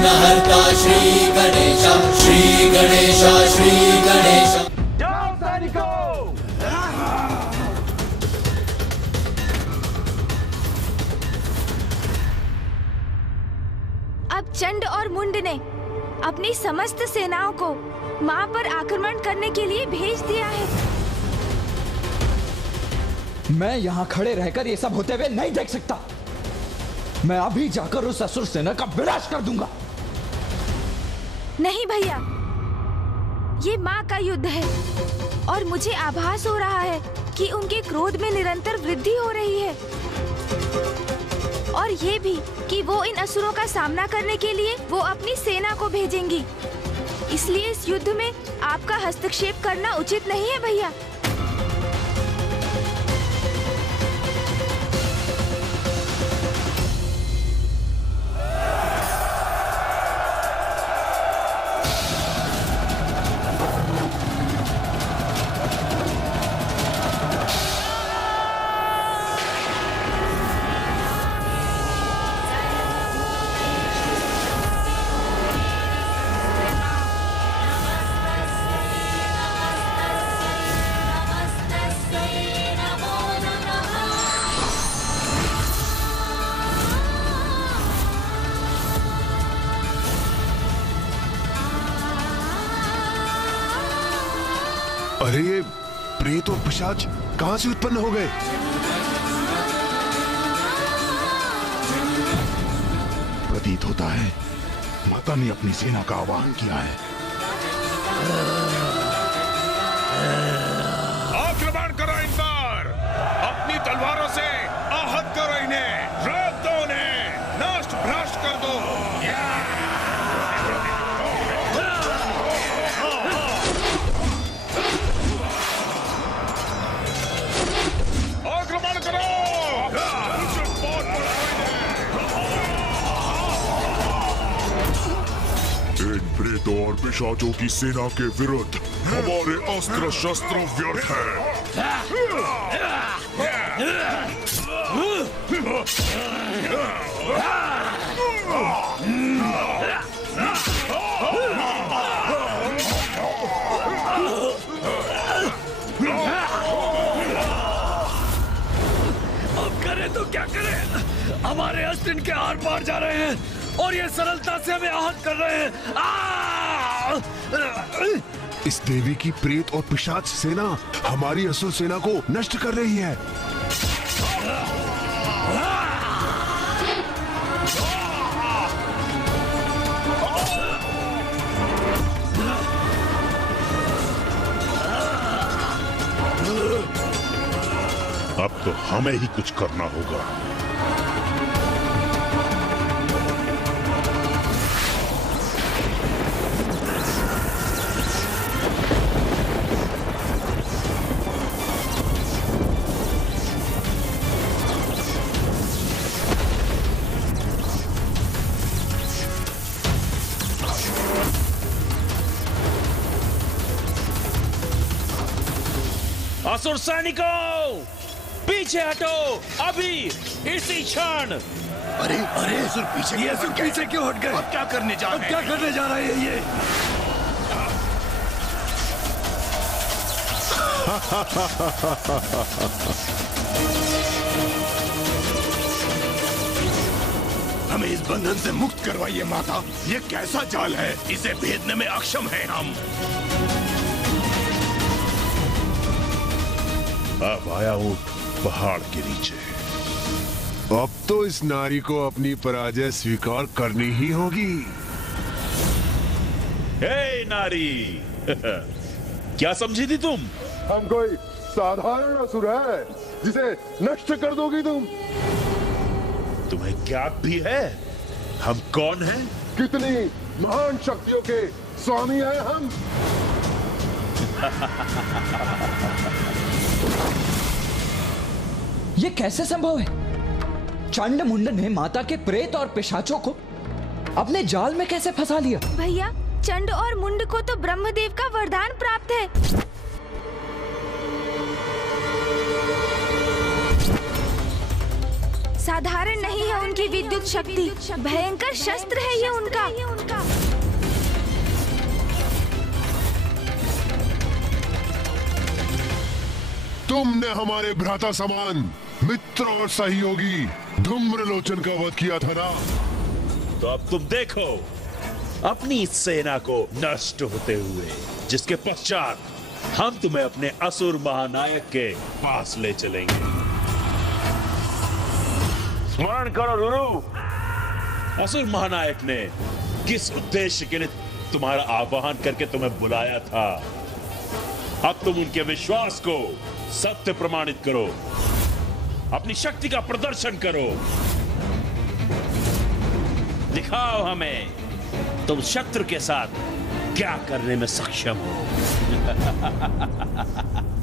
विघ्नहर्ता श्री गणेश, श्री गणेश, श्री गणेश। जाओ सैनिकों! अब चंड और मुंड ने अपनी समस्त सेनाओं को मां पर आक्रमण करने के लिए भेज दिया है। मैं यहाँ खड़े रहकर ये सब होते हुए नहीं देख सकता। मैं अभी जाकर उस असुर सेना का विनाश कर दूंगा। नहीं भैया, ये माँ का युद्ध है और मुझे आभास हो रहा है कि उनके क्रोध में निरंतर वृद्धि हो रही है, और ये भी कि वो इन असुरों का सामना करने के लिए वो अपनी सेना को भेजेंगी। इसलिए इस युद्ध में आपका हस्तक्षेप करना उचित नहीं है भैया। अरे ये प्रेत और पिशाच कहां से उत्पन्न हो गए? प्रतीत होता है माता ने अपनी सेना का आह्वान किया है। आक्रमण करो इन पर, अपनी तलवारों से आहत करो इन्हें, रोक दो उन्हें, नष्ट भ्रष्ट कर दो। आक्रमण करो! इन प्रेतों और पिशाचों की सेना के विरुद्ध हमारे अस्त्र शस्त्र व्यर्थ अब करें तो क्या करें? हमारे अस्त्र इनके आर पार जा रहे हैं और ये सरलता से हमें आहत कर रहे हैं। इस देवी की प्रेत और पिशाच सेना हमारी असुर सेना को नष्ट कर रही है। अब तो हमें ही कुछ करना होगा। असुर सैनिकों, पीछे हटो अभी, इसी क्षण। अरे अरे असुर पीछे, ये असुर पीछे क्यों हट गए? अब क्या करने जा रहे हैं? क्या करने जा रहे हैं ये? हमें इस बंधन से मुक्त करवाइए माता। ये कैसा जाल है, इसे भेदने में अक्षम हैं हम। अब आया ऊंट पहाड़ के नीचे। अब तो इस नारी को अपनी पराजय स्वीकार करनी ही होगी। हे नारी, क्या समझी थी तुम? हम कोई साधारण असुर है जिसे नष्ट कर दोगी तुम? तुम्हें ज्ञात भी है हम कौन हैं? कितनी महान शक्तियों के स्वामी हैं हम। ये कैसे संभव है? चंड मुंड ने माता के प्रेत और पिशाचों को अपने जाल में कैसे फंसा लिया? भैया, चंड और मुंड को तो ब्रह्मदेव का वरदान प्राप्त है। साधारण नहीं है उनकी विद्युत शक्ति, भयंकर शस्त्र है ये उनका। तुमने हमारे भ्राता समान मित्र और सहयोगी धूम्रलोचन का वध किया था ना? तो अब तुम देखो अपनी इस सेना को नष्ट होते हुए, जिसके पश्चात हम तुम्हें अपने असुर महानायक के पास ले चलेंगे। स्मरण करो रुरु, असुर महानायक ने किस उद्देश्य के लिए तुम्हारा आह्वान करके तुम्हें बुलाया था। अब तुम उनके विश्वास को सत्य प्रमाणित करो, अपनी शक्ति का प्रदर्शन करो, दिखाओ हमें तुम शत्रु के साथ क्या करने में सक्षम हो।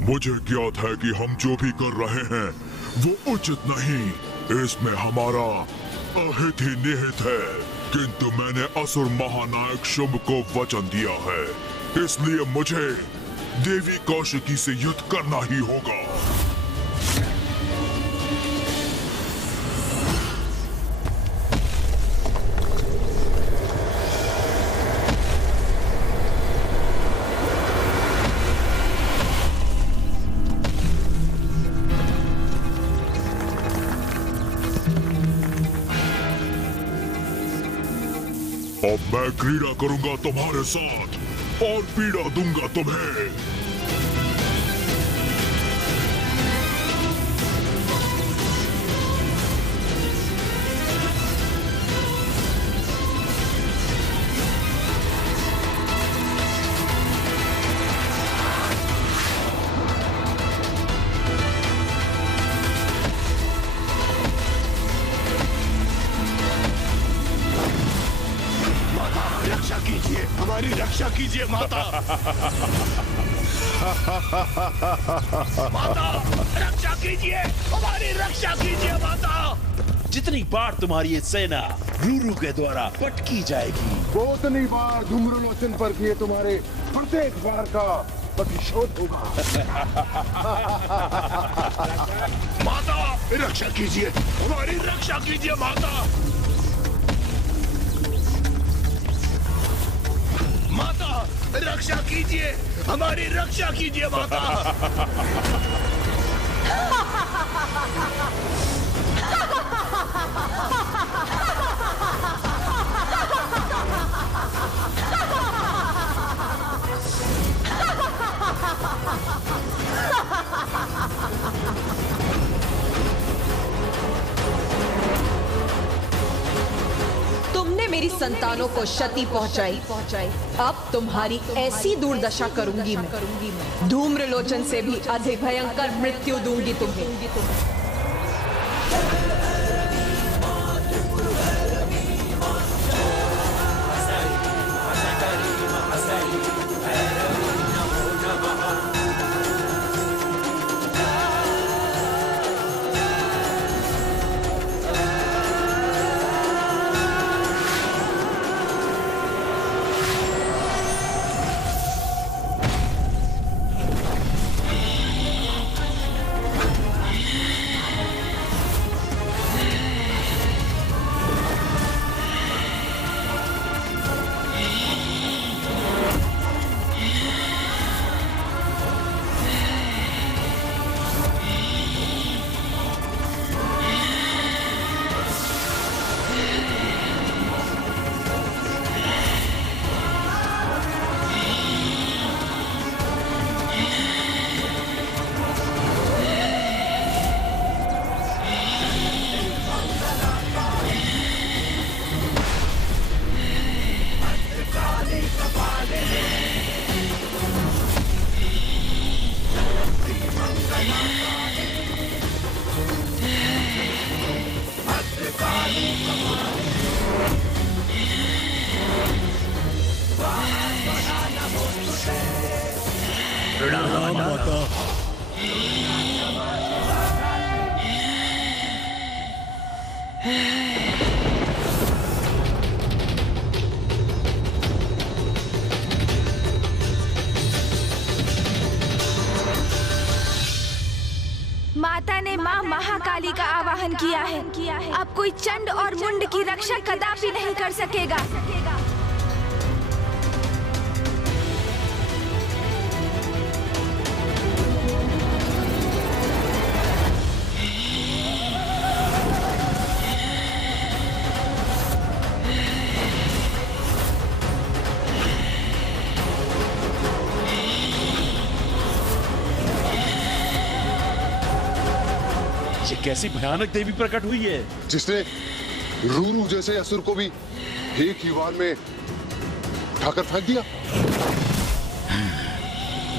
मुझे ज्ञात है कि हम जो भी कर रहे हैं वो उचित नहीं, इसमें हमारा अहित ही निहित है, किंतु मैंने असुर महानायक शुंभ को वचन दिया है, इसलिए मुझे देवी कौशिकी से युद्ध करना ही होगा। अब मैं क्रीड़ा करूंगा तुम्हारे साथ और पीड़ा दूंगा तुम्हें। हमारी रक्षा कीजिए माता। माता रक्षा कीजिए, हमारी रक्षा कीजिए माता। जितनी बार तुम्हारी ये सेना रूरू के द्वारा पटकी जाएगी, वो उतनी बार धूम्रलोचन पर किए तुम्हारे प्रत्येक बार का प्रतिशोध होगा। माता रक्षा कीजिए, हमारी रक्षा कीजिए माता। माता रक्षा कीजिए, हमारी रक्षा कीजिए माता। तुमने मेरी संतानों को क्षति पहुंचाई, अब तुम्हारी ऐसी दुर्दशा करूंगी मैं। धूम्रलोचन से भी अधिक भयंकर मृत्यु दूंगी तुम्हें। प्रणाम माता। माता ने माँ महाकाली देवी का आवाहन किया है। अब कोई चंड और मुंड की रक्षा कदापि नहीं कर सकेगा। ये कैसी भयानक देवी प्रकट हुई है जिसने रूरू जैसे असुर को भी एक ही वार में उठाकर फेंक दिया।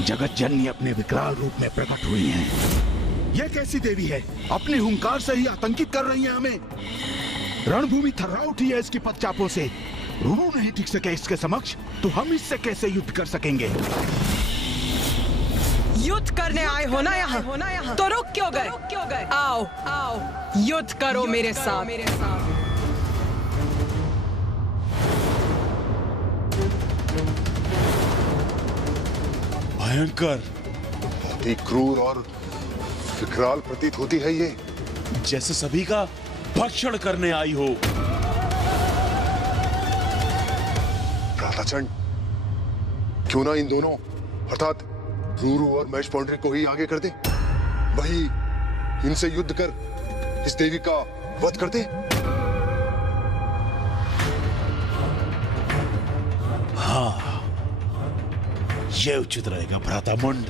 जगत जननी अपने विकराल रूप में प्रकट हुई हैं। यह कैसी देवी है? अपने हुंकार से ही आतंकित कर रही है हमें। रणभूमि थर्रा उठी है इसकी पदचापों से। रूरू नहीं टिक सके इसके समक्ष, तो हम इससे कैसे युद्ध कर सकेंगे? युद्ध करने आए हो ना यहाँ, तो रुक क्यों गए? आओ, युद्ध करो मेरे साथ। भयंकर, बहुत ही क्रूर और विकराल प्रतीत होती है ये, जैसे सभी का भक्षण करने आई हो। भ्राताचंड, क्यों ना इन दोनों अर्थात रूरू और महेश पौंड्री को ही आगे कर दे। वही इनसे युद्ध कर इस देवी का वध कर दे। हाँ, ये उचित रहेगा भ्राता मुंड।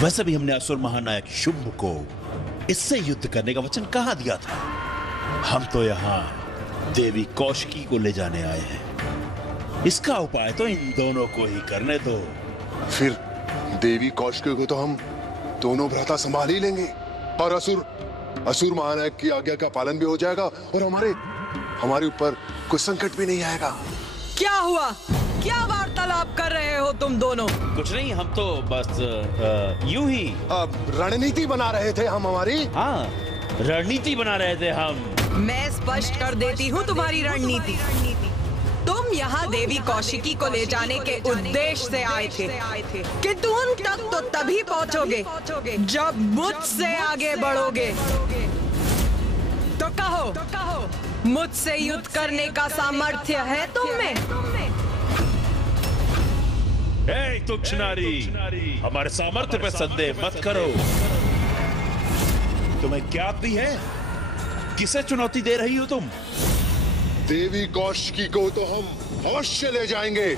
वैसे भी हमने असुर महानायक शुंभ को इससे युद्ध करने का वचन कहाँ दिया था। हम तो यहाँ देवी कौशिकी को ले जाने आए हैं। इसका उपाय तो इन दोनों को ही करने दो। फिर देवी कौशिकी को तो हम दोनों भ्राता संभाल ही लेंगे, और असुर महानायक की आज्ञा का पालन भी हो जाएगा, और हमारे ऊपर कोई संकट भी नहीं आएगा। क्या हुआ? क्या वार्तालाप कर रहे हो तुम दोनों? कुछ नहीं, हम तो बस यूं ही रणनीति बना रहे थे हम हमारी। हाँ, रणनीति बना रहे थे हम। मैं स्पष्ट कर देती हूँ तुम्हारी रणनीति। तुम यहाँ देवी कौशिकी को ले जाने के उद्देश्य से आए थे, किंतु उन तक तो तभी पहुँचोगे जब मुझसे आगे बढ़ोगे। तो कहो, मुझसे युद्ध करने का सामर्थ्य है तुम में? ए तुच्छ नारी, हमारे सामर्थ्य पे संदेह मत करो। तुम्हें क्या भी है? किसे चुनौती दे रही हो तुम? देवी कौशिकी को तो हम अवश्य ले जाएंगे,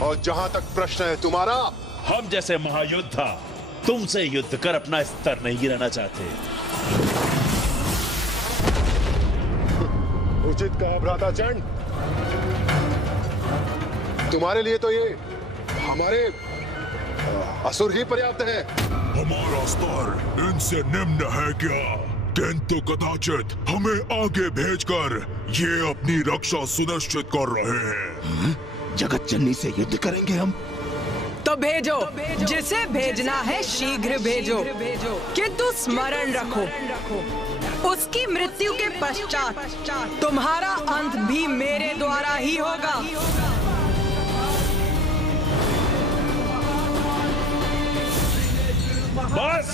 और जहां तक प्रश्न है तुम्हारा, हम जैसे महायोद्धा तुमसे युद्ध कर अपना स्तर नहीं गिराना चाहते। उचित कहा भ्राताचंड। तुम्हारे लिए तो ये हमारे असुर ही पर्याप्त है। हमारा स्तर इनसे निम्न है क्या? किंतु कदाचित हमें आगे भेजकर ये अपनी रक्षा सुनिश्चित कर रहे हैं। जगत जननी से युद्ध करेंगे हम? तो भेजो, जिसे भेजना है शीघ्र भेजो, किंतु स्मरण रखो, उसकी मृत्यु के पश्चात तुम्हारा अंत भी मेरे द्वारा ही होगा। बस,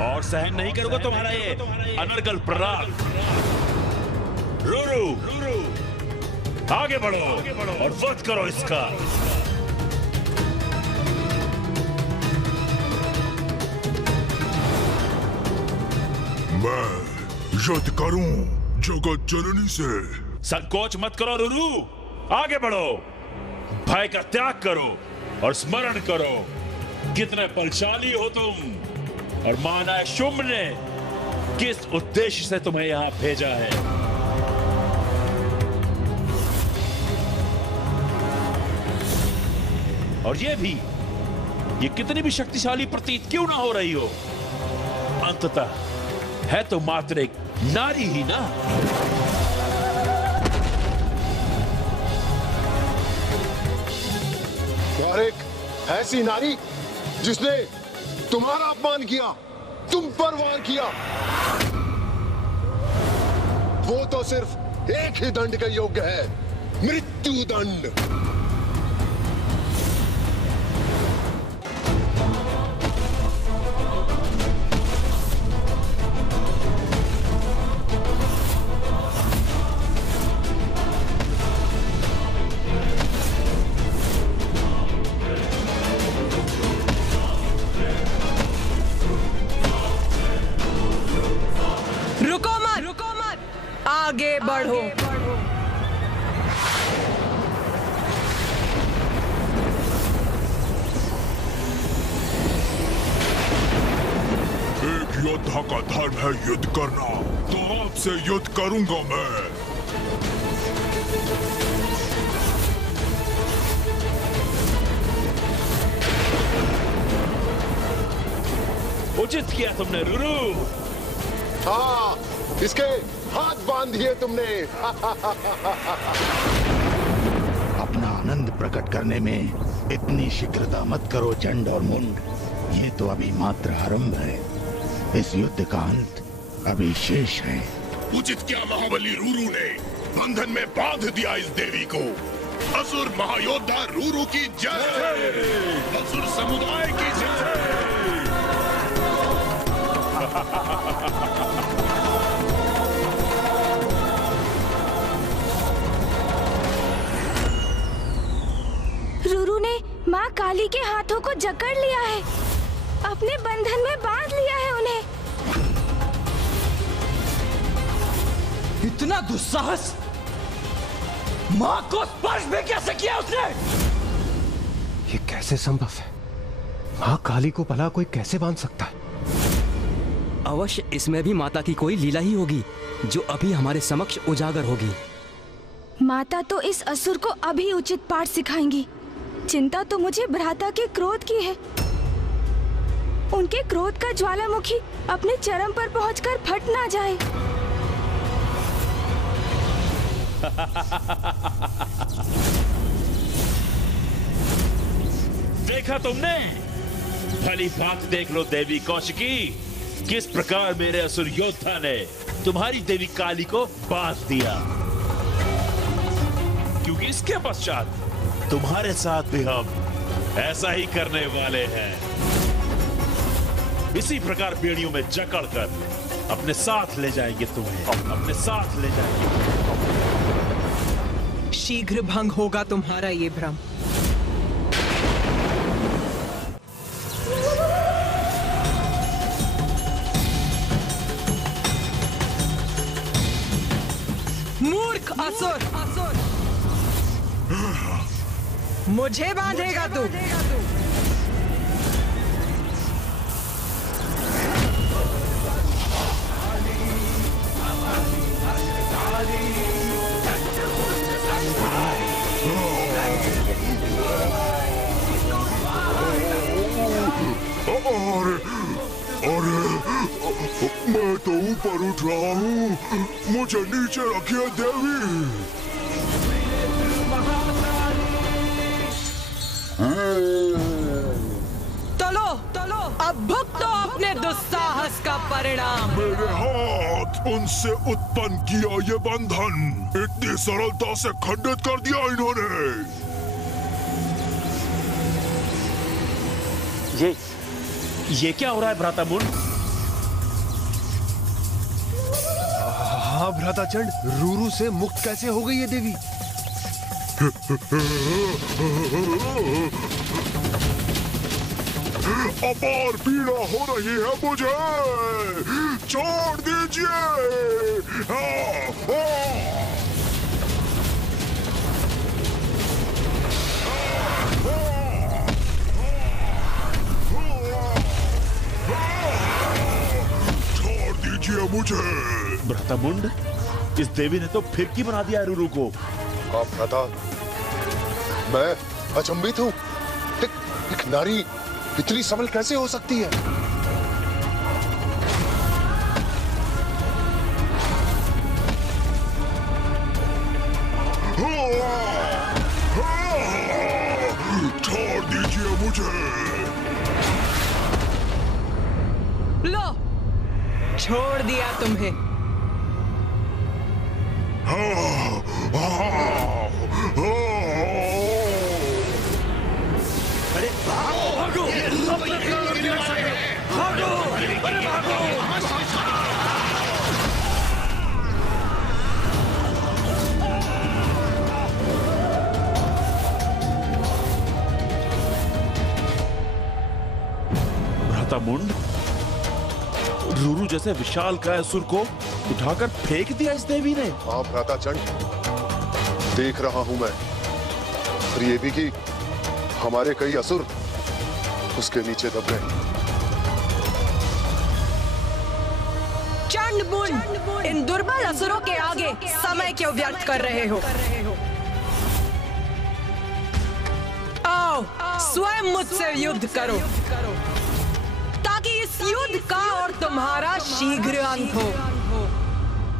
और सहन नहीं करूंगा तुम्हारा ये अनर्गल प्रहार। रूरू, आगे बढ़ो और वध करो इसका। मैं युद्ध करूं जगत जननी से। संकोच मत करो रूरू, आगे बढ़ो, भय का त्याग करो और स्मरण करो कितने बलशाली हो तुम, और महानायक शुंभ ने किस उद्देश्य से तुम्हें यहां भेजा है। और ये कितनी भी शक्तिशाली प्रतीत क्यों ना हो रही हो, अंततः है तो मात्र एक नारी ही ना। और एक ऐसी नारी जिसने तुम्हारा अपमान किया, तुम पर वार किया, वो तो सिर्फ एक ही दंड के योग्य है, मृत्यु दंड। आगे बढ़ो। एक योद्धा का धर्म है युद्ध करना, तो आपसे युद्ध करूंगा मैं। उचित किया तुमने रुरु। हाँ, इसके हाथ बांध दिए तुमने। अपना आनंद प्रकट करने में इतनी शीघ्रता मत करो चंड और मुंड। ये तो अभी मात्र आरंभ है। इस युद्ध का अंत अभी शेष है। उचित क्या महाबली रूरू ने बंधन में बांध दिया इस देवी को। असुर महायोद्धा रूरू की जय। असुर समुदाय की जय। रूरू ने माँ काली के हाथों को जकड़ लिया है, अपने बंधन में बांध लिया है उन्हें। इतना दुस्साहस! माँ को स्पर्श भी कैसे किया उसने? ये कैसे संभव है? माँ काली को भला कोई कैसे बांध सकता है? अवश्य इसमें भी माता की कोई लीला ही होगी जो अभी हमारे समक्ष उजागर होगी। माता तो इस असुर को अभी उचित पाठ सिखाएंगी। चिंता तो मुझे भ्राता के क्रोध की है। उनके क्रोध का ज्वालामुखी अपने चरम पर पहुंचकर फट ना जाए। देखा तुमने? भली बात देख लो देवी कौशिकी, किस प्रकार मेरे असुर योद्धा ने तुम्हारी देवी काली को बांध दिया। क्योंकि इसके पश्चात तुम्हारे साथ भी हम ऐसा ही करने वाले हैं। इसी प्रकार बेड़ियों में जकड़कर अपने साथ ले जाएंगे तुम्हें, अपने साथ ले जाएंगे। शीघ्र भंग होगा तुम्हारा ये भ्रम। मूर्ख असुर, मुझे बांधेगा तू? अरे, मैं तो ऊपर उठ रहा हूँ, मुझे नीचे रखिए देवी। चलो चलो, अब भुगतो अपने दुस्साहस का परिणाम। मेरे हाथ उनसे उत्पन्न किया ये बंधन इतनी सरलता से खंडित कर दिया इन्होंने। ये क्या हो रहा है भ्राता मुंड? हाँ भ्राता चंड, रूरू से मुक्त कैसे हो गई ये देवी? अपार पीड़ा हो रही है मुझे, छोड़ दीजिए। छोड़ दीजिए मुझे। भ्राता मुंड, इस देवी ने तो फिरकी बना दिया रूरू को। आप भ्राता, मैं अचंभित हूँ। एक नारी इतनी सबल कैसे हो सकती है? छोड़ दीजिए मुझे। लो, छोड़ दिया तुम्हें। अरे भागो, भागो, अरे भागो। भ्राता मुंड, रूरू जैसे विशाल काय असुर को उठाकर फेंक दिया इस देवी ने? हाँ भ्राता चंड, देख रहा हूं मैं। और ये भी कि हमारे कई असुर उसके नीचे दब गए। चंड मुंड, इन दुर्बल असुरों के आगे समय क्यों व्यर्थ कर रहे हो? आओ स्वयं मुझसे युद्ध करो ताकि इस युद्ध का और तुम्हारा शीघ्र अंत हो।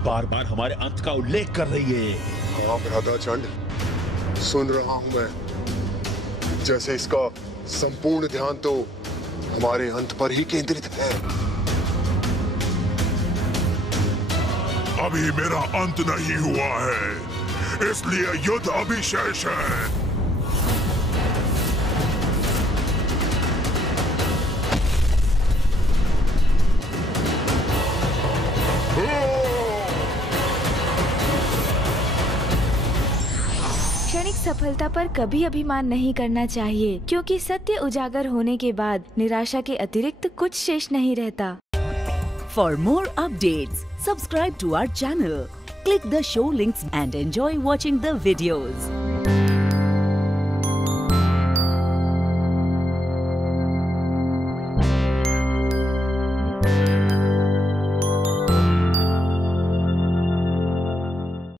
बार बार हमारे अंत का उल्लेख कर रही है। हाँ भ्राता चंड, सुन रहा हूं मैं। जैसे इसका संपूर्ण ध्यान तो हमारे अंत पर ही केंद्रित है। अभी मेरा अंत नहीं हुआ है, इसलिए युद्ध अभी शेष है। क्षणिक सफलता पर कभी अभिमान नहीं करना चाहिए, क्योंकि सत्य उजागर होने के बाद निराशा के अतिरिक्त कुछ शेष नहीं रहता। For more updates, subscribe to our channel, click the show links and enjoy watching the videos.